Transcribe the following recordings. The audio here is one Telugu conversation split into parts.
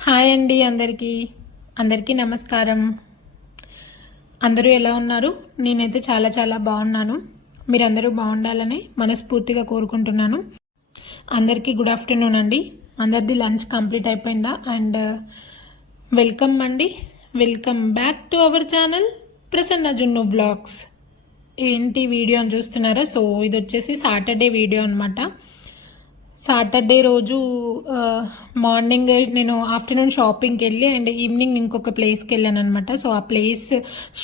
హాయ్ అండి అందరికీ నమస్కారం. అందరూ ఎలా ఉన్నారు? నేనైతే చాలా చాలా బాగున్నాను. మీరందరూ బాగుండాలని మనస్ఫూర్తిగా కోరుకుంటున్నాను. అందరికీ గుడ్ ఆఫ్టర్నూన్ అండి. అందరిది లంచ్ కంప్లీట్ అయిపోయిందా? And welcome back to our channel Prasanna జున్ను బ్లాగ్స్. ఏంటి వీడియో అని చూస్తున్నారా? సో ఇది వచ్చేసి సాటర్డే వీడియో అనమాట. సాటర్డే రోజు మార్నింగ్ నేను ఆఫ్టర్నూన్ షాపింగ్కి వెళ్ళి అండ్ ఈవినింగ్ ఇంకొక ప్లేస్కి వెళ్ళాను అనమాట. సో ఆ ప్లేస్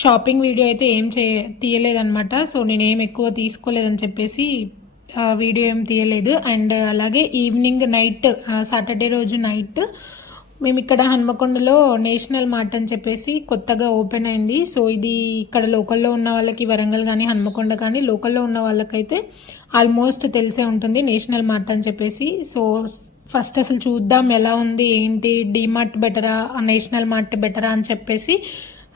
షాపింగ్ వీడియో అయితే ఏం తీయలేదనమాట. సో నేను ఏం ఎక్కువ తీసుకోలేదని చెప్పేసి వీడియో ఏం తీయలేదు. అండ్ అలాగే ఈవినింగ్ నైట్ సాటర్డే రోజు నైట్ మేము ఇక్కడ హన్మకొండలో నేషనల్ మార్ట్ అని చెప్పేసి కొత్తగా ఓపెన్ అయింది. సో ఇది ఇక్కడ లోకల్లో ఉన్న వాళ్ళకి వరంగల్ కానీ హన్మకొండ కానీ లోకల్లో ఉన్న వాళ్ళకైతే ఆల్మోస్ట్ తెలిసే ఉంటుంది నేషనల్ మార్ట్ అని చెప్పేసి. సో ఫస్ట్ అసలు చూద్దాం ఎలా ఉంది ఏంటి, డీమార్ట్ బెటరా నేషనల్ మార్ట్ బెటరా అని చెప్పేసి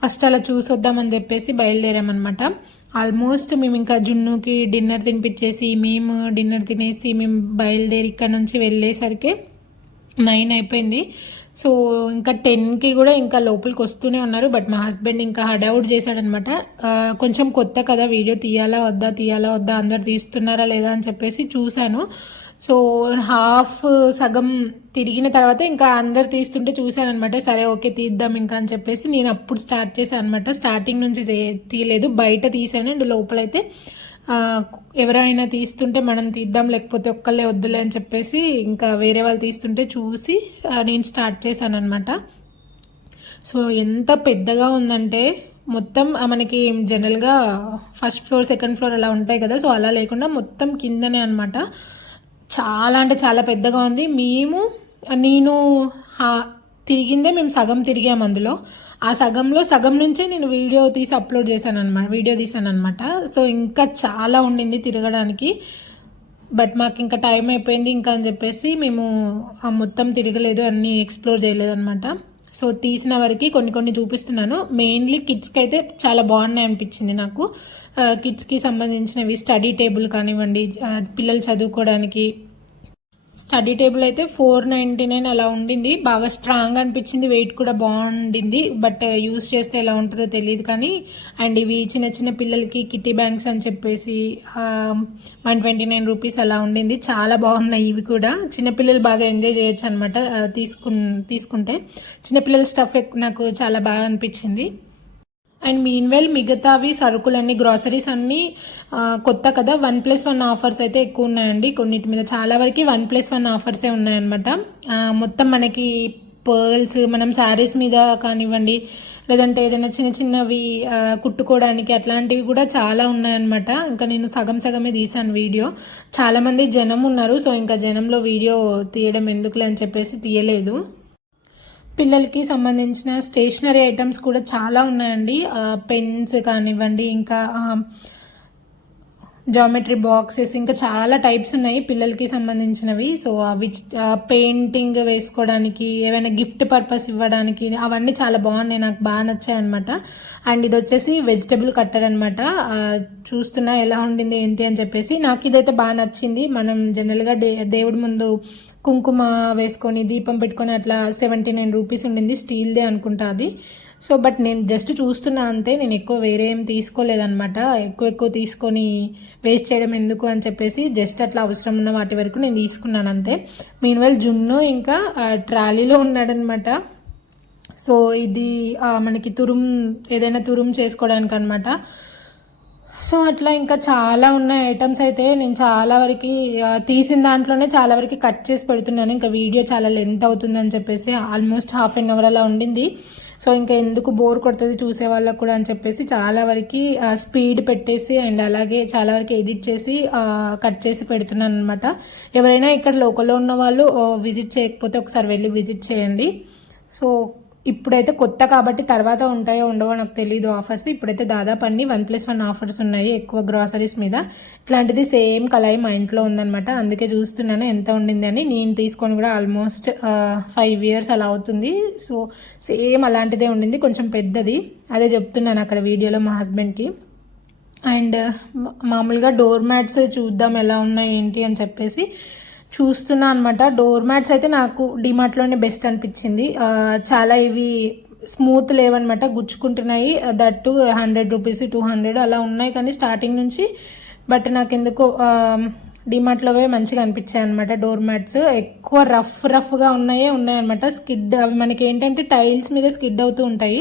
ఫస్ట్ అలా చూసొద్దామని చెప్పేసి బయలుదేరామన్నమాట. ఆల్మోస్ట్ మేము ఇంకా జున్నుకి డిన్నర్ తినిపించేసి మేము డిన్నర్ తినేసి మేము బయలుదేరి ఇక్కడ నుంచి వెళ్ళేసరికి 9 అయిపోయింది. సో ఇంకా 10కి కూడా ఇంకా లోపలికి వస్తూనే ఉన్నారు. బట్ మా హస్బెండ్ ఇంకా హడౌట్ చేశాడనమాట. కొంచెం కొత్త కదా, వీడియో తీయాలా వద్దా అందరు తీస్తున్నారా లేదా అని చెప్పేసి చూశాను. సో సగం తిరిగిన తర్వాత ఇంకా అందరు తీస్తుంటే చూశానమాట. సరే ఓకే తీద్దాం ఇంకా అని చెప్పేసి నేను అప్పుడు స్టార్ట్ చేశాను అనమాట. స్టార్టింగ్ నుంచి తీయలేదు, బయట తీసాను. అండ్ లోపలైతే ఎవరైనా తీస్తుంటే మనం తీద్దాం, లేకపోతే ఒక్కళ్ళే వద్దులే అని చెప్పేసి ఇంకా వేరే వాళ్ళు తీస్తుంటే చూసి నేను స్టార్ట్ చేశాను అనమాట. సో ఎంత పెద్దగా ఉందంటే మొత్తం మనకి జనరల్గా ఫస్ట్ ఫ్లోర్ సెకండ్ ఫ్లోర్ అలా ఉంటాయి కదా, సో అలా లేకుండా మొత్తం కిందనే అనమాట. చాలా అంటే చాలా పెద్దగా ఉంది. నేను తిరిగిందే మేము సగం తిరిగాము అందులో. ఆ సగం నుంచే నేను వీడియో తీసాను అనమాట. సో ఇంకా చాలా ఉండింది తిరగడానికి. బట్ మాకు ఇంకా టైం అయిపోయింది ఇంకా అని చెప్పేసి మేము మొత్తం తిరగలేదు, అన్నీ ఎక్స్ప్లోర్ చేయలేదు అనమాట. సో తీసిన వరకు కొన్ని చూపిస్తున్నాను. మెయిన్లీ కిడ్స్కి అయితే చాలా బాగున్నాయి అనిపించింది నాకు. కిడ్స్కి సంబంధించినవి స్టడీ టేబుల్ కానివ్వండి, పిల్లలు చదువుకోవడానికి స్టడీ టేబుల్ అయితే 499 అలా ఉండింది. బాగా స్ట్రాంగ్ అనిపించింది, వెయిట్ కూడా బాగుండింది. బట్ యూస్ చేస్తే ఎలా ఉంటుందో తెలియదు కానీ. అండ్ ఇవి చిన్న పిల్లలకి కిట్టి బ్యాంక్స్ అని చెప్పేసి 129 రూపీస్ అలా ఉండింది. చాలా బాగున్నాయి ఇవి కూడా. చిన్నపిల్లలు బాగా ఎంజాయ్ చేయొచ్చు అనమాట తీసుకుంటే. చిన్నపిల్లల స్టఫ్ నాకు చాలా బాగా అనిపించింది. అండ్ మీన్వెల్ మిగతావి సరుకులన్నీ గ్రాసరీస్ అన్నీ కొత్త కదా, 1+1 ఆఫర్స్ అయితే ఎక్కువ ఉన్నాయండి కొన్నిటి మీద. చాలా వరకు 1+1 ఆఫర్సే ఉన్నాయన్నమాట. మొత్తం మనకి పర్ల్స్ మనం శారీస్ మీద కానివ్వండి, లేదంటే ఏదైనా చిన్నవి కుట్టుకోవడానికి అట్లాంటివి కూడా చాలా ఉన్నాయన్నమాట. ఇంకా నేను సగమే తీసాను వీడియో. చాలామంది జనం ఉన్నారు. సో ఇంకా జనంలో వీడియో తీయడం ఎందుకులే అని చెప్పేసి తీయలేదు. పిల్లలకి సంబంధించిన స్టేషనరీ ఐటమ్స్ కూడా చాలా ఉన్నాయండి. పెన్స్ కానివ్వండి, ఇంకా జామెట్రీ బాక్సెస్, ఇంకా చాలా టైప్స్ ఉన్నాయి పిల్లలకి సంబంధించినవి. సో అవి పెయింటింగ్ వేసుకోవడానికి, ఏమైనా గిఫ్ట్ పర్పస్ ఇవ్వడానికి అవన్నీ చాలా బాగున్నాయి, నాకు బాగా నచ్చాయి అనమాట. అండ్ ఇది వచ్చేసి వెజిటబుల్ కట్టర్ అనమాట. చూస్తున్నా ఎలా ఉండింది ఏంటి అని చెప్పేసి. నాకు ఇదైతే బాగా నచ్చింది. మనం జనరల్గా దేవుడి ముందు కుంకుమ వేసుకొని దీపం పెట్టుకొని అట్లా 79 రూపీస్ ఉండింది. స్టీల్దే అనుకుంటా అది. సో బట్ నేను జస్ట్ చూస్తున్నా అంతే, నేను ఎక్కువ వేరే ఏం తీసుకోలేదన్నమాట. ఎక్కువ తీసుకొని వేస్ట్ చేయడం ఎందుకు అని చెప్పేసి జస్ట్ అట్లా అవసరం ఉన్న వాటి వరకు నేను తీసుకున్నాను అంతే. మీన్వెల్ జున్ను ఇంకా ట్రాలీలో ఉన్నాడనమాట. సో ఇది మనకి ఏదైనా తురుం చేసుకోవడానికి అనమాట. సో అట్లా ఇంకా చాలా ఉన్నాయి ఐటమ్స్. అయితే నేను చాలా వరకు తీసిన దాంట్లోనే చాలా వరకు కట్ చేసి పెడుతున్నాను. ఇంకా వీడియో చాలా లెంత్ అవుతుందని చెప్పేసి ఆల్మోస్ట్ ½ అన్ అవర్ అలా ఉండింది. సో ఇంకా ఎందుకు బోర్ కొడుతుంది చూసే వాళ్ళకు కూడా అని చెప్పేసి చాలా వరకు స్పీడ్ పెట్టేసి అండ్ అలాగే చాలా వరకు ఎడిట్ చేసి కట్ చేసి పెడుతున్నాను అనమాట. ఎవరైనా ఇక్కడ లోకల్లో ఉన్న వాళ్ళు విజిట్ చేయకపోతే ఒకసారి వెళ్ళి విజిట్ చేయండి. సో ఇప్పుడైతే కొత్త కాబట్టి తర్వాత ఉంటాయో ఉండవో నాకు తెలియదు ఆఫర్స్. ఇప్పుడైతే దాదాపు అన్ని 1+1 ఆఫర్స్ ఉన్నాయి ఎక్కువ గ్రాసరీస్ మీద. ఇట్లాంటిది సేమ్ కళాయి మా ఇంట్లో ఉందనమాట. అందుకే చూస్తున్నాను ఎంత ఉండింది అని. నేను తీసుకొని కూడా ఆల్మోస్ట్ 5 years అలా అవుతుంది. సో సేమ్ అలాంటిదే ఉండింది, కొంచెం పెద్దది. అదే చెప్తున్నాను అక్కడ వీడియోలో మా హస్బెండ్కి. అండ్ మామూలుగా డోర్ మ్యాట్స్ చూద్దాం ఎలా ఉన్నాయి ఏంటి అని చెప్పేసి చూస్తున్నా అనమాట. డోర్ మ్యాట్స్ అయితే నాకు డిమార్ట్లోనే బెస్ట్ అనిపించింది. చాలా ఇవి స్మూత్ లేవన్నమాట, గుచ్చుకుంటున్నాయి. దట్టు 100 రూపీస్ 200 అలా ఉన్నాయి కానీ స్టార్టింగ్ నుంచి. బట్ నాకు ఎందుకో డిమార్ట్లోవే మంచిగా అనిపించాయి అనమాట. డోర్ మ్యాట్స్ ఎక్కువ రఫ్గా ఉన్నాయన్నమాట. స్కిడ్ అవి మనకి ఏంటంటే టైల్స్ మీద స్కిడ్ అవుతూ ఉంటాయి.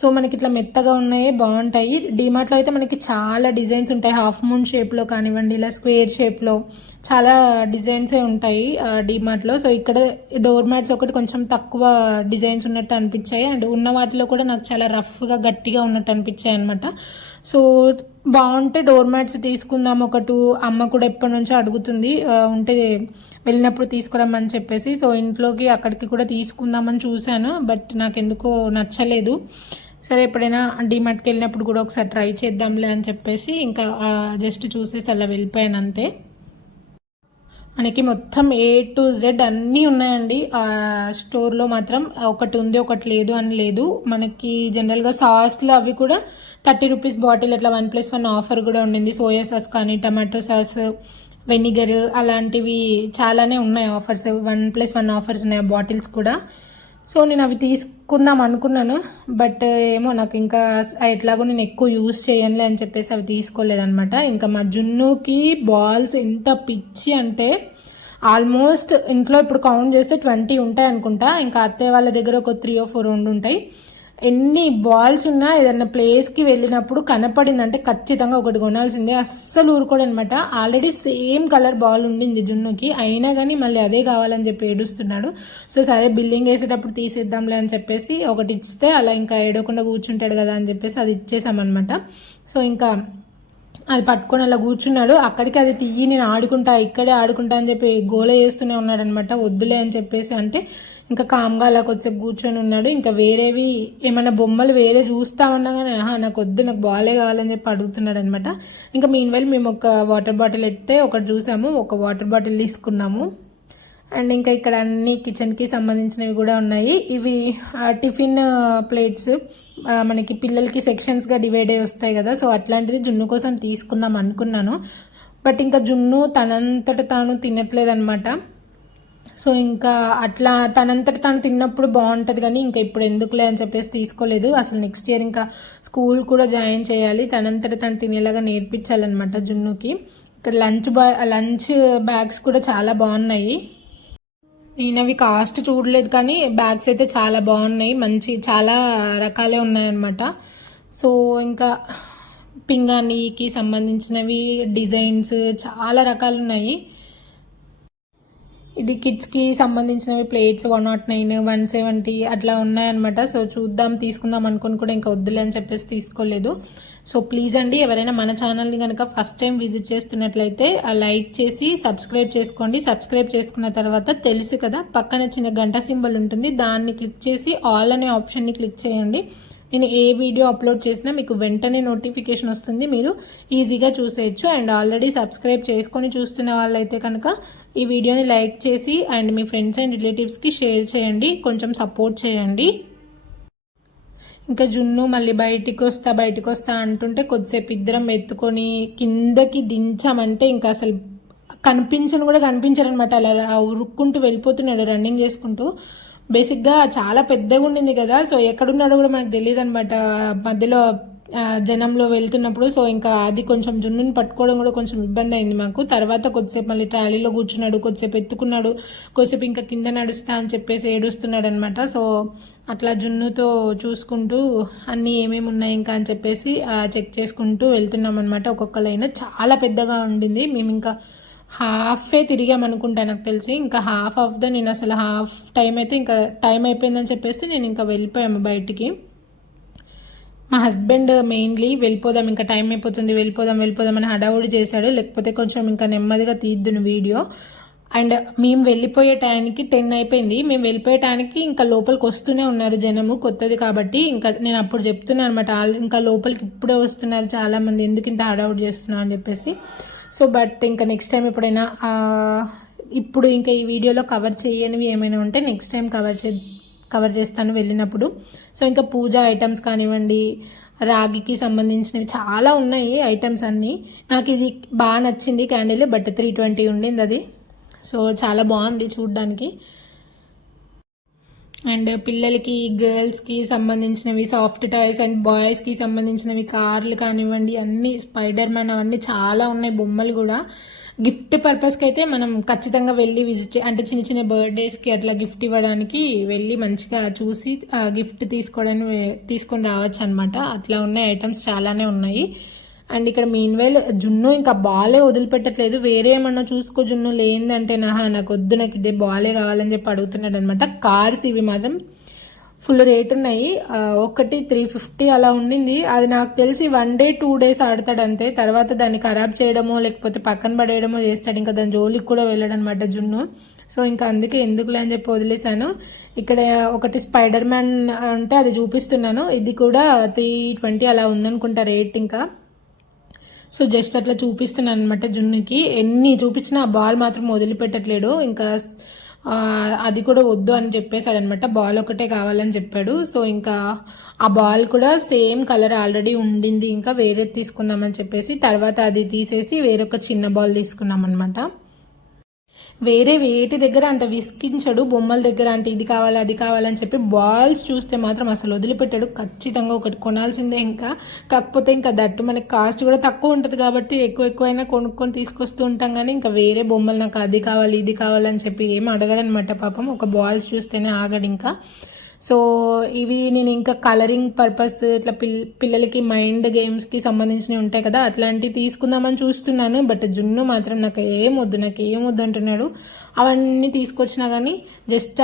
సో మనకి ఇట్లా మెత్తగా ఉన్నాయి, బాగుంటాయి. డిమార్ట్లో అయితే మనకి చాలా డిజైన్స్ ఉంటాయి. హాఫ్ మూన్ షేప్లో కానివ్వండి, ఇలా స్క్వేర్ షేప్లో చాలా డిజైన్సే ఉంటాయి డిమార్ట్లో. సో ఇక్కడ డోర్ మ్యాట్స్ ఒకటి కొంచెం తక్కువ డిజైన్స్ ఉన్నట్టు అనిపించాయి. అండ్ ఉన్న వాటిలో కూడా నాకు చాలా రఫ్గా గట్టిగా ఉన్నట్టు అనిపించాయి అనమాట. సో బాగుంటే డోర్ మ్యాట్స్ తీసుకుందాం ఒకటి. అమ్మ కూడా ఎప్పటి నుంచో అడుగుతుంది, ఉంటే వెళ్ళినప్పుడు తీసుకురమ్మని చెప్పేసి. సో ఇంట్లోకి అక్కడికి కూడా తీసుకుందామని చూశాను, బట్ నాకు ఎందుకో నచ్చలేదు. సరే ఎప్పుడైనా డిమార్ట్కి వెళ్ళినప్పుడు కూడా ఒకసారి ట్రై చేద్దాంలే అని చెప్పేసి ఇంకా జస్ట్ చూసేసి అలా వెళ్ళిపోయాను అంతే. మనకి మొత్తం A to Z అన్నీ ఉన్నాయండి స్టోర్లో మాత్రం. ఒకటి ఉంది ఒకటి లేదు అని లేదు. మనకి జనరల్గా సాస్లు అవి కూడా 30 రూపీస్ బాటిల్ అట్లా 1+1 ఆఫర్ కూడా ఉండింది. సోయా సాస్ కానీ, టమాటో సాస్, వెనిగర్ అలాంటివి చాలానే ఉన్నాయి ఆఫర్స్. 1+1 ఆఫర్స్ ఉన్నాయి బాటిల్స్ కూడా. సో నేను అవి తీసుకుందాం అనుకున్నాను, బట్ ఏమో నాకు ఇంకా ఎట్లాగో నేను ఎక్కువ యూజ్ చేయనులే అని చెప్పేసి అవి తీసుకోలేదనమాట. ఇంకా మా జున్నుకి బాల్స్ ఎంత పిచ్చి అంటే ఆల్మోస్ట్ ఇంట్లో ఇప్పుడు కౌంట్ చేస్తే 20 ఉంటాయి అనుకుంటా. ఇంకా అత్తయ్య వాళ్ళ దగ్గర ఒక 3 or 4 ఉంటాయి. ఎన్ని బాల్స్ ఉన్నా ఏదన్నా ప్లేస్కి వెళ్ళినప్పుడు కనపడిందంటే ఖచ్చితంగా ఒకటి కొనాల్సిందే, అస్సలు ఊరుకోడు అనమాట. ఆల్రెడీ సేమ్ కలర్ బాల్ ఉండింది జున్నుకి, అయినా కానీ మళ్ళీ అదే కావాలని చెప్పి ఏడుస్తున్నాడు. సో సరే బిల్లింగ్ వేసేటప్పుడు తీసేద్దాంలే అని చెప్పేసి ఒకటి ఇస్తే అలా ఇంకా ఏడవకుండా కూర్చుంటాడు కదా అని చెప్పేసి అది ఇచ్చేసామన్నమాట. సో ఇంకా అది పట్టుకొని అలా కూర్చున్నాడు. అక్కడికి అది తీయి నేను ఆడుకుంటా, ఇక్కడే ఆడుకుంటా అని చెప్పి గోల చేస్తూనే ఉన్నాడనమాట. వద్దులే అని చెప్పేసి అంటే ఇంకా కామ్గా అలా కొద్దిసేపు కూర్చొని ఉన్నాడు. ఇంకా వేరేవి ఏమైనా బొమ్మలు వేరే చూస్తామన్నా కానీ నాకు వద్దు, నాకు బాలే కావాలని చెప్పి అడుగుతున్నాడు అనమాట. ఇంకా మీన్వైల్ మేము ఒక వాటర్ బాటిల్ ఎత్తే ఒకటి చూసాము, ఒక వాటర్ బాటిల్ తీసుకున్నాము. అండ్ ఇంకా ఇక్కడ అన్ని కిచెన్కి సంబంధించినవి కూడా ఉన్నాయి. ఇవి టిఫిన్ ప్లేట్స్ మనకి పిల్లలకి సెక్షన్స్గా డివైడ్ అయ్యి వస్తాయి కదా. సో అట్లాంటిది జున్ను కోసం తీసుకుందాం అనుకున్నాను, బట్ ఇంకా జున్ను తనంతట తాను తినట్లేదనమాట. సో ఇంకా అట్లా తనంతట తాను తిన్నప్పుడు బాగుంటుంది కానీ ఇంకా ఇప్పుడు ఎందుకులే అని చెప్పేసి తీసుకోలేదు. అసలు నెక్స్ట్ ఇయర్ ఇంకా స్కూల్ కూడా జాయిన్ చేయాలి, తనంతట తాను తినేలాగా నేర్పించాలన్నమాట జున్నుకి. ఇక్కడ లంచ్ బ్యాగ్స్ కూడా చాలా బాగున్నాయి. నేను అవి కాస్ట్ చూడలేదు కానీ బ్యాగ్స్ అయితే చాలా బాగున్నాయి, మంచి చాలా రకాలే ఉన్నాయన్నమాట. సో ఇంకా పింగాణికి సంబంధించినవి డిజైన్స్ చాలా రకాలు ఉన్నాయి. ఇది కిడ్స్కి సంబంధించినవి ప్లేట్స్ 109 170 అట్లా ఉన్నాయన్నమాట. సో చూద్దాం తీసుకుందాం అనుకుని కూడా ఇంకా వద్దులే అని చెప్పేసి తీసుకోలేదు. సో ప్లీజ్ అండి, ఎవరైనా మన ఛానల్ని కనుక ఫస్ట్ టైం విజిట్ చేస్తున్నట్లయితే లైక్ చేసి సబ్స్క్రైబ్ చేసుకోండి. సబ్స్క్రైబ్ చేసుకున్న తర్వాత తెలుసు కదా పక్కన చిన్న గంట సింబల్ ఉంటుంది, దాన్ని క్లిక్ చేసి ఆల్ అనే ఆప్షన్ని క్లిక్ చేయండి. నేను ఏ వీడియో అప్లోడ్ చేసినా మీకు వెంటనే నోటిఫికేషన్ వస్తుంది, మీరు ఈజీగా చూసేయచ్చు. అండ్ ఆల్రెడీ సబ్స్క్రైబ్ చేసుకొని చూస్తున్న వాళ్ళైతే కనుక ఈ వీడియోని లైక్ చేసి అండ్ మీ ఫ్రెండ్స్ అండ్ రిలేటివ్స్కి షేర్ చేయండి, కొంచెం సపోర్ట్ చేయండి. ఇంకా జున్ను మళ్ళీ బయటికి వస్తా అంటుంటే కొద్దిసేపు ఇద్దరం ఎత్తుకొని కిందకి దించామంటే ఇంకా అసలు కనిపించారనమాట. అలా ఉరుక్కుంటూ వెళ్ళిపోతున్నాడు రన్నింగ్ చేసుకుంటూ. బేసిక్గా చాలా పెద్దగా ఉండింది కదా, సో ఎక్కడున్నాడో కూడా మనకు తెలియదు అనమాట మధ్యలో జనంలో వెళ్తున్నప్పుడు. సో ఇంకా అది కొంచెం జున్నుని పట్టుకోవడం కూడా కొంచెం ఇబ్బంది అయింది మాకు. తర్వాత కొద్దిసేపు మళ్ళీ ట్రాలీలో కూర్చున్నాడు, కొద్దిసేపు ఎత్తుకున్నాడు, కొద్దిసేపు ఇంకా కింద నడుస్తా అని చెప్పేసి ఏడుస్తున్నాడు అనమాట. సో అట్లా జున్నుతో చూసుకుంటూ అన్నీ ఏమేమి ఉన్నాయి ఇంకా అని చెప్పేసి చెక్ చేసుకుంటూ వెళ్తున్నాం అనమాట. ఒక్కొక్క లైన్ చాలా పెద్దగా ఉండింది. మేము ఇంకా హాఫే తిరిగామనుకుంటా నాకు తెలిసి, ఇంకా నేను అసలు హాఫ్ టైం అయితే ఇంకా టైం అయిపోయిందని చెప్పేసి నేను ఇంకా వెళ్ళిపోయాము బయటికి. మా హస్బెండ్ మెయిన్లీ వెళ్ళిపోదాం ఇంకా టైం అయిపోతుంది వెళ్ళిపోదాం అని హడావుడి చేశాడు, లేకపోతే కొంచెం ఇంకా నెమ్మదిగా తీద్దును వీడియో. అండ్ మేము వెళ్ళిపోయే టైంకి 10 అయిపోయింది. మేము వెళ్ళిపోయే టైంకి ఇంకా లోపలికి వస్తూనే ఉన్నారు జనము, కొత్తది కాబట్టి. ఇంకా నేను అప్పుడు చెప్తున్నాను అనమాట, ఇంకా లోపలికి ఇప్పుడే వస్తున్నారు చాలామంది, ఎందుకు ఇంత హడావుడి చేస్తున్నావు అని చెప్పేసి. సో బట్ ఇంకా నెక్స్ట్ టైం ఎప్పుడైనా ఇప్పుడు ఇంకా ఈ వీడియోలో కవర్ చేయనివి ఏమైనా ఉంటే నెక్స్ట్ టైం కవర్ చేస్తాను వెళ్ళినప్పుడు. సో ఇంకా పూజా ఐటమ్స్ కానివ్వండి, రాగికి సంబంధించినవి చాలా ఉన్నాయి ఐటమ్స్ అన్నీ. నాకు ఇది బాగా నచ్చింది క్యాండిల్, బట్ 320 ఉండింది అది. సో చాలా బాగుంది చూడ్డానికి. అండ్ పిల్లలకి గర్ల్స్కి సంబంధించినవి సాఫ్ట్ టాయ్స్ అండ్ బాయ్స్కి సంబంధించినవి కార్లు కానివ్వండి, అన్నీ స్పైడర్ మ్యాన్ అవన్నీ చాలా ఉన్నాయి బొమ్మలు కూడా. గిఫ్ట్ పర్పస్కి అయితే మనం ఖచ్చితంగా వెళ్ళి విజిట్ అంటే చిన్న చిన్న బర్త్డేస్కి అట్లా గిఫ్ట్ ఇవ్వడానికి వెళ్ళి మంచిగా చూసి గిఫ్ట్ తీసుకొని రావచ్చు అనమాట. అట్లా ఉన్నాయి ఐటమ్స్ చాలానే ఉన్నాయి. అండ్ ఇక్కడ మీన్వైల్ జున్ను ఇంకా బాలే వదిలిపెట్టట్లేదు. వేరే ఏమన్నా చూసుకో జున్ను, లేదంటే నాకు వద్దు, నాకు ఇదే బాలే కావాలని చెప్పి అడుగుతున్నాడు అనమాట. కార్స్ ఇవి మాత్రం ఫుల్ రేట్ ఉన్నాయి. ఒకటి 350 అలా ఉండింది. అది నాకు తెలిసి 1 day 2 days ఆడతాడు అంతే. తర్వాత దాన్ని ఖరాబ్ చేయడమో లేకపోతే పక్కన పడేయడమో చేస్తాడు. ఇంకా దాని జోలికి కూడా వెళ్ళాడు అనమాట జున్ను. సో ఇంకా అందుకే ఎందుకులే అని చెప్పి వదిలేశాను. ఇక్కడ ఒకటి స్పైడర్ మ్యాన్ అంటే అది చూపిస్తున్నాను. ఇది కూడా 320 అలా ఉందనుకుంటా రేట్. ఇంకా సో జస్ట్ అట్లా చూపిస్తున్నాను అనమాట జున్నుకి. ఎన్ని చూపించినా ఆ బాల్ మాత్రం వదిలిపెట్టట్లేడు. ఇంకా అది కూడా వద్దు అని చెప్పేశాడు అనమాట. బాల్ ఒకటే కావాలని చెప్పాడు. సో ఇంకా ఆ బాల్ కూడా సేమ్ కలర్ ఆల్రెడీ ఉండింది, ఇంకా వేరేది తీసుకుందామని చెప్పేసి తర్వాత అది తీసేసి వేరొక చిన్న బాల్ తీసుకున్నాం అనమాట. వేరే వేటి దగ్గర అంత విసికించడు, బొమ్మల దగ్గర అంటే ఇది కావాలి అది కావాలని చెప్పి. బాల్స్ చూస్తే మాత్రం అసలు వదిలిపెట్టాడు. ఖచ్చితంగా ఒకటి కొనాల్సిందే. ఇంకా కాకపోతే ఇంకా దట్టు మనకి కాస్ట్ కూడా తక్కువ ఉంటుంది కాబట్టి ఎక్కువైనా కొనుక్కొని తీసుకొస్తూ ఉంటాం. కానీ ఇంకా వేరే బొమ్మలు నాకు అది కావాలి ఇది కావాలని చెప్పి ఏం అడగడనమాట పాపం. ఒక బాల్స్ చూస్తేనే ఆగడు ఇంకా. సో ఇవి నేను ఇంకా కలరింగ్ పర్పస్ ఇట్లా పిల్లలకి మైండ్ గేమ్స్కి సంబంధించినవి ఉంటాయి కదా, అట్లాంటివి తీసుకుందామని చూస్తున్నాను. బట్ జున్ను మాత్రం నాకు ఏం వద్దు అంటున్నాడు. అవన్నీ తీసుకొచ్చినా కానీ జస్ట్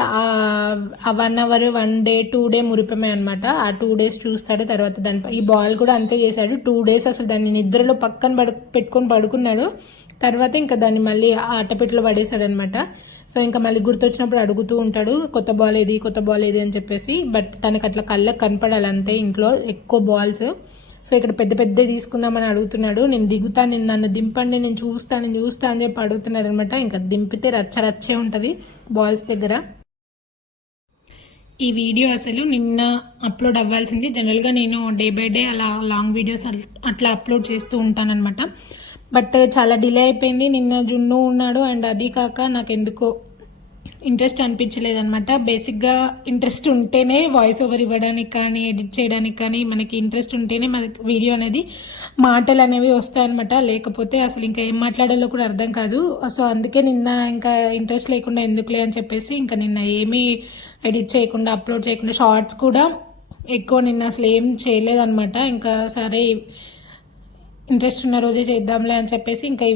1 hour 1 day 2 day మురిపమే అనమాట. ఆ 2 days చూస్తాడు. తర్వాత ఈ బాల్ కూడా అంతే చేశాడు. 2 days అసలు దాన్ని నిద్రలో పక్కన పెట్టుకొని పడుకున్నాడు. తర్వాత ఇంకా దాన్ని మళ్ళీ ఆటపెట్టలో పడేశాడు అనమాట. సో ఇంకా మళ్ళీ గుర్తొచ్చినప్పుడు అడుగుతూ ఉంటాడు కొత్త బాల్ ఏది అని చెప్పేసి. బట్ తనకు అట్లా కళ్ళకు కనపడాలంతే ఇంట్లో ఎక్కువ బాల్స్. సో ఇక్కడ పెద్ద తీసుకుందామని అడుగుతున్నాడు. నేను దిగుతాను, నన్ను దింపండి, నేను చూస్తా అని చెప్పి అడుగుతున్నాడు అనమాట. ఇంకా దింపితే రచ్చే ఉంటుంది బాల్స్ దగ్గర. ఈ వీడియో అసలు నిన్న అప్లోడ్ అవ్వాల్సింది. జనరల్గా నేను డే బై డే అలా లాంగ్ వీడియోస్ అట్లా అప్లోడ్ చేస్తూ ఉంటానన్నమాట. బట్ చాలా డిలే అయిపోయింది. నిన్న జున్ను ఉన్నాడు అండ్ అది కాక నాకు ఎందుకో ఇంట్రెస్ట్ అనిపించలేదన్నమాట. బేసిక్గా ఇంట్రెస్ట్ ఉంటేనే వాయిస్ ఓవర్ ఇవ్వడానికి కానీ ఎడిట్ చేయడానికి కానీ మనకి ఇంట్రెస్ట్ ఉంటేనే మనకి వీడియో అనేది మాటలు అనేవి వస్తాయన్నమాట. లేకపోతే అసలు ఇంకా ఏం మాట్లాడాలో కూడా అర్థం కాదు. సో అందుకే నిన్న ఇంకా ఇంట్రెస్ట్ లేకుండా ఎందుకులే అని చెప్పేసి ఇంకా నిన్న ఏమీ ఎడిట్ చేయకుండా అప్లోడ్ చేయకుండా షార్ట్స్ కూడా ఎక్కువ నిన్న అసలు ఏం చేయలేదన్నమాట. ఇంకా సరే ఇంట్రెస్ట్ ఉన్న రోజే చేద్దాంలే అని చెప్పేసి ఇంకా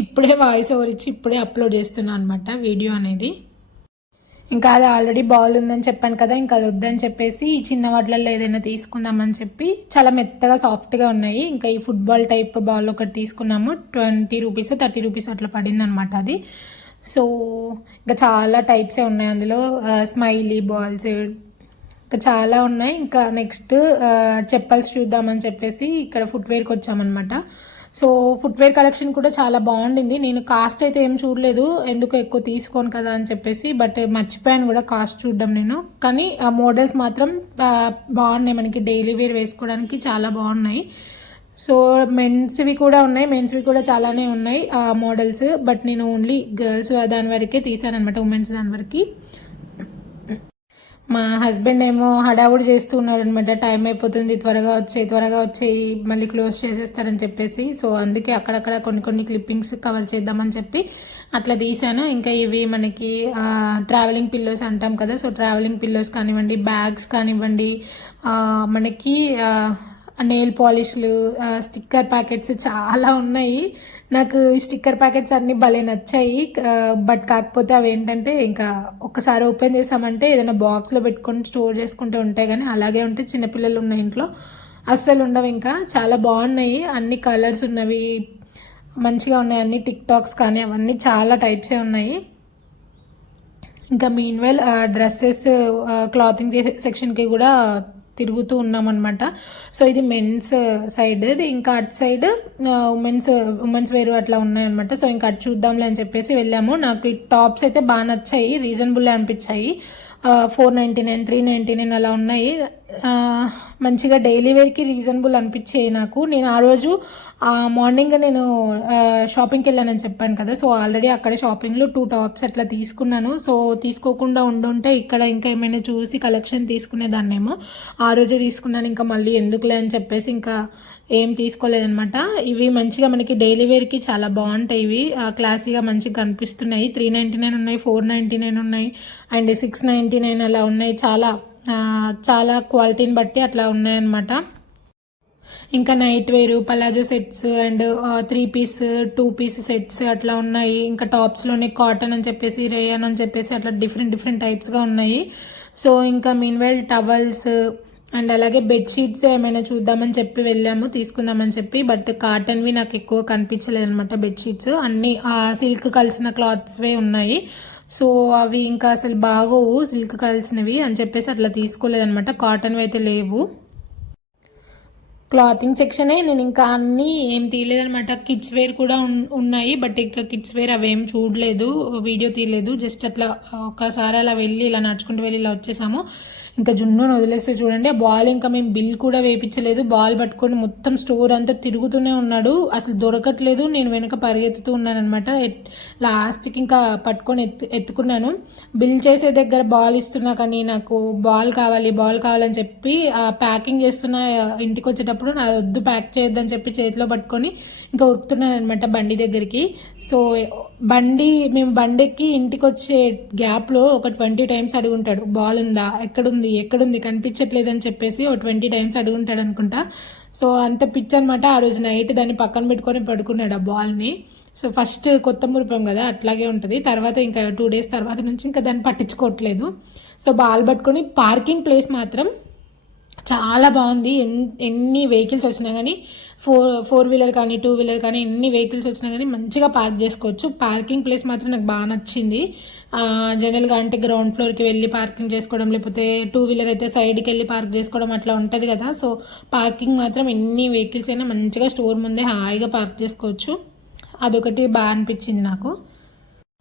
ఇప్పుడే వాయిస్ ఓవర్ ఇచ్చి ఇప్పుడే అప్లోడ్ చేస్తున్నాను అనమాట వీడియో అనేది. ఇంకా అది ఆల్రెడీ బాల్ ఉందని చెప్పాను కదా, ఇంకా అది వద్దని చెప్పేసి ఈ చిన్న వాటిలలో ఏదైనా తీసుకుందామని చెప్పి చాలా మెత్తగా సాఫ్ట్గా ఉన్నాయి. ఇంకా ఈ ఫుట్బాల్ టైప్ బాల్ ఒకటి తీసుకున్నాము. 20 rupees 30 rupees అట్లా పడింది అనమాట అది. సో ఇంకా చాలా టైప్సే ఉన్నాయి అందులో. స్మైలీ బాల్స్ ఇంకా చాలా ఉన్నాయి. ఇంకా నెక్స్ట్ చెప్పల్స్ చూద్దామని చెప్పేసి ఇక్కడ ఫుట్వేర్కి వచ్చామన్నమాట. సో ఫుట్వేర్ కలెక్షన్ కూడా చాలా బాగుండింది. నేను కాస్ట్ అయితే ఏం చూడలేదు, ఎందుకు ఎక్కువ తీసుకోను కదా అని చెప్పేసి. బట్ మర్చిపోయాను కూడా కాస్ట్ చూడడం నేను. కానీ ఆ మోడల్స్ మాత్రం బాగున్నాయి, మనకి డైలీ వేర్ వేసుకోవడానికి చాలా బాగున్నాయి. సో మెన్స్వి కూడా ఉన్నాయి, మెన్స్వి కూడా చాలానే ఉన్నాయి మోడల్స్. బట్ నేను ఓన్లీ గర్ల్స్ దాని వరకే తీసాను అనమాట, ఉమెన్స్ దాని వరకు. మా హస్బెండ్ ఏమో హడావుడి చేస్తూ ఉన్నాడు అనమాట. టైం అయిపోతుంది, త్వరగా వచ్చేయి మళ్ళీ క్లోజ్ చేసేస్తారని చెప్పేసి. సో అందుకే అక్కడక్కడ కొన్ని క్లిప్పింగ్స్ కవర్ చేద్దామని చెప్పి అట్లా తీసాను. ఇంకా ఇవి మనకి ట్రావెలింగ్ పిల్లోస్ అంటాం కదా, సో ట్రావెలింగ్ పిల్లోస్ కానివ్వండి, బ్యాగ్స్ కానివ్వండి, మనకి నెయిల్ పాలిష్లు, స్టిక్కర్ ప్యాకెట్స్ చాలా ఉన్నాయి. నాకు ఈ స్టిక్కర్ ప్యాకెట్స్ అన్నీ భలే నచ్చాయి. బట్ కాకపోతే అవి ఏంటంటే ఇంకా ఒకసారి ఓపెన్ చేసామంటే ఏదైనా బాక్స్లో పెట్టుకొని స్టోర్ చేసుకుంటూ ఉంటాయి, కానీ అలాగే ఉంటే చిన్నపిల్లలు ఉన్న ఇంట్లో అస్సలు ఉండవు. ఇంకా చాలా బాగున్నాయి, అన్ని కలర్స్ ఉన్నవి మంచిగా ఉన్నాయి. అన్ని టిక్ టాక్స్ కానీ అవన్నీ చాలా టైప్సే ఉన్నాయి. ఇంకా మీన్వెల్ డ్రెస్సెస్ క్లాతింగ్ సెక్షన్కి కూడా తిరుగుతూ ఉన్నామన్నమాట. సో ఇది మెన్స్ సైడ్, ఇంకా అటు సైడ్ ఉమెన్స్ వేరు అట్లా ఉన్నాయన్నమాట. సో ఇంకా అటు చూద్దాంలే అని చెప్పేసి వెళ్ళాము. నాకు ఈ టాప్స్ అయితే బాగా నచ్చాయి, రీజనబుల్ అనిపించాయి. 499 399 అలా ఉన్నాయి. మంచిగా డైలీ వేర్కి రీజనబుల్ అనిపించాయి నాకు. నేను ఆ రోజు మార్నింగ్ నేను షాపింగ్కి వెళ్ళానని చెప్పాను కదా, సో ఆల్రెడీ అక్కడే షాపింగ్లో 2 టాప్స్ అట్లా తీసుకున్నాను. సో తీసుకోకుండా ఉండుంటే ఇక్కడ ఇంకా ఏమైనా చూసి కలెక్షన్ తీసుకునేదాన్నేమో. ఆ రోజే తీసుకున్నాను, ఇంకా మళ్ళీ ఎందుకులే అని చెప్పేసి ఇంకా ఏం తీసుకోలేదనమాట. ఇవి మంచిగా మనకి డైలీ వేర్కి చాలా బాగుంటాయి. ఇవి క్లాసీగా మంచిగా కనిపిస్తున్నాయి. 399 ఉన్నాయి, 499 ఉన్నాయి, అండ్ 699 అలా ఉన్నాయి. చాలా క్వాలిటీని బట్టి అట్లా ఉన్నాయన్నమాట. ఇంకా నైట్ వేరు, palazzo sets and 3 piece 2 piece sets అట్లా ఉన్నాయి. ఇంకా టాప్స్లోనే కాటన్ అని చెప్పేసి, రేయన్ అని చెప్పేసి అట్లా డిఫరెంట్ టైప్స్గా ఉన్నాయి. సో ఇంకా మీన్వైల్ టవల్స్ అండ్ అలాగే బెడ్షీట్స్ ఏమైనా చూద్దామని చెప్పి వెళ్ళాము, తీసుకుందామని చెప్పి. బట్ కాటన్వి నాకు ఎక్కువ కనిపించలేదు అనమాట. బెడ్షీట్స్ అన్నీ సిల్క్ కలిసిన క్లాత్స్వే ఉన్నాయి. సో అవి ఇంకా అసలు బాగోవు సిల్క్ కలిసినవి అని చెప్పేసి అట్లా తీసుకోలేదనమాట. కాటన్వి అయితే లేవు. క్లాతింగ్ సెక్షనే నేను ఇంకా అన్నీ ఏం తీయలేదనమాట. కిడ్స్ వేర్ కూడా ఉన్నాయి, బట్ ఇంకా కిడ్స్ వేర్ అవేం చూడలేదు, వీడియో తీయలేదు. జస్ట్ అట్లా ఒకసారి అలా వెళ్ళి ఇలా నడుచుకుంటూ వెళ్ళి ఇలా వచ్చేసాము. ఇంకా జున్నును వదిలేస్తే చూడండి, ఆ బాల్ ఇంకా మేము బిల్ కూడా వేయించలేదు. బాల్ పట్టుకొని మొత్తం స్టోర్ అంతా తిరుగుతూనే ఉన్నాడు, అసలు దొరకట్లేదు. నేను వెనక పరిగెత్తుతూ ఉన్నాను అనమాట. లాస్ట్కి ఇంకా పట్టుకొని ఎత్తుకున్నాను. బిల్ చేసే దగ్గర బాల్ ఇస్తున్నా కానీ నాకు బాల్ కావాలని చెప్పి ప్యాకింగ్ చేస్తున్న ఇంటికి వచ్చేటప్పుడు నా వద్దు, ప్యాక్ చేయొద్దని చెప్పి చేతిలో పట్టుకొని ఇంకా ఉరుకుతున్నాను అనమాట బండి దగ్గరికి. సో మేము బండెక్కి ఇంటికి వచ్చే గ్యాప్లో ఒక 20 టైమ్స్ అడుగుంటాడు, బాల్ ఉందా, ఎక్కడుంది కనిపించట్లేదు అని చెప్పేసి ఒక 20 టైమ్స్ అడుగుంటాడు అనుకుంటా. సో అంత పిచ్ అనమాట. ఆ రోజు నైట్ దాన్ని పక్కన పెట్టుకొని పడుకున్నాడు ఆ బాల్ని. సో ఫస్ట్ కొత్త మురిపాం కదా, అట్లాగే ఉంటుంది. తర్వాత ఇంకా 2 డేస్ తర్వాత నుంచి ఇంకా దాన్ని పట్టించుకోవట్లేదు. సో బాల్ పట్టుకొని పార్కింగ్ ప్లేస్ మాత్రం చాలా బాగుంది. ఎన్ని వెహికల్స్ వచ్చినా కానీ, ఫోర్ వీలర్ కానీ 2 వీలర్ కానీ ఎన్ని వెహికల్స్ వచ్చినా కానీ మంచిగా పార్క్ చేసుకోవచ్చు. పార్కింగ్ ప్లేస్ మాత్రం నాకు బాగా నచ్చింది. జనరల్గా అంటే గ్రౌండ్ ఫ్లోర్కి వెళ్ళి పార్కింగ్ చేసుకోవడం, లేకపోతే 2 వీలర్ అయితే సైడ్కి వెళ్ళి పార్క్ చేసుకోవడం అట్లా ఉంటుంది కదా. సో పార్కింగ్ మాత్రం ఎన్ని వెహికల్స్ అయినా మంచిగా స్టోర్ ముందే హాయిగా పార్క్ చేసుకోవచ్చు. అదొకటి బాగా అనిపించింది నాకు.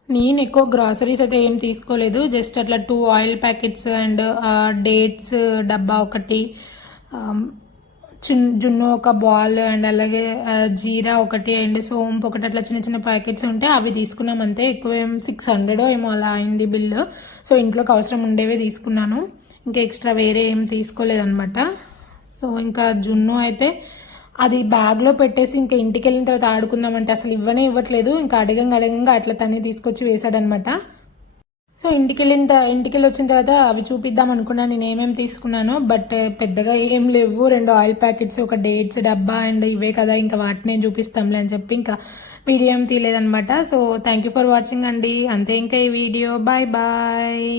నేను ఎక్కువ గ్రాసరీస్ అయితే ఏం తీసుకోలేదు. జస్ట్ అట్లా 2 ఆయిల్ ప్యాకెట్స్ అండ్ డేట్స్ డబ్బా ఒకటి, జున్ను ఒక బాల్, అండ్ అలాగే జీరా ఒకటి, అండ్ సోంపు ఒకటి, అట్లా చిన్న ప్యాకెట్స్ ఉంటే అవి తీసుకున్నాం అంతే. ఎక్కువ ఏం 600 ఏమో అలా అయింది బిల్లు. సో ఇంట్లోకి అవసరం ఉండేవే తీసుకున్నాను, ఇంకా ఎక్స్ట్రా వేరే ఏం తీసుకోలేదన్నమాట. సో ఇంకా జున్ను అయితే అది బ్యాగ్లో పెట్టేసి ఇంకా ఇంటికి వెళ్ళిన తర్వాత ఆడుకుందామంటే అసలు ఇవ్వట్లేదు. ఇంకా అడగంగా అట్లా తనే తీసుకొచ్చి వేసాడనమాట. సో ఇంటికి వచ్చిన తర్వాత అవి చూపిద్దాం అనుకున్నాను నేను ఏమేమి తీసుకున్నానో. బట్ పెద్దగా ఏం లేవు. 2 ఆయిల్ ప్యాకెట్స్, ఒక డేట్స్ డబ్బా, అండ్ ఇవే కదా ఇంకా వాటిని చూపిస్తాంలే అని చెప్పి ఇంకా వీడియో ఏం తీయలేదనమాట. So thank you for watching అండి. అంతే ఇంకా ఈ వీడియో. బాయ్.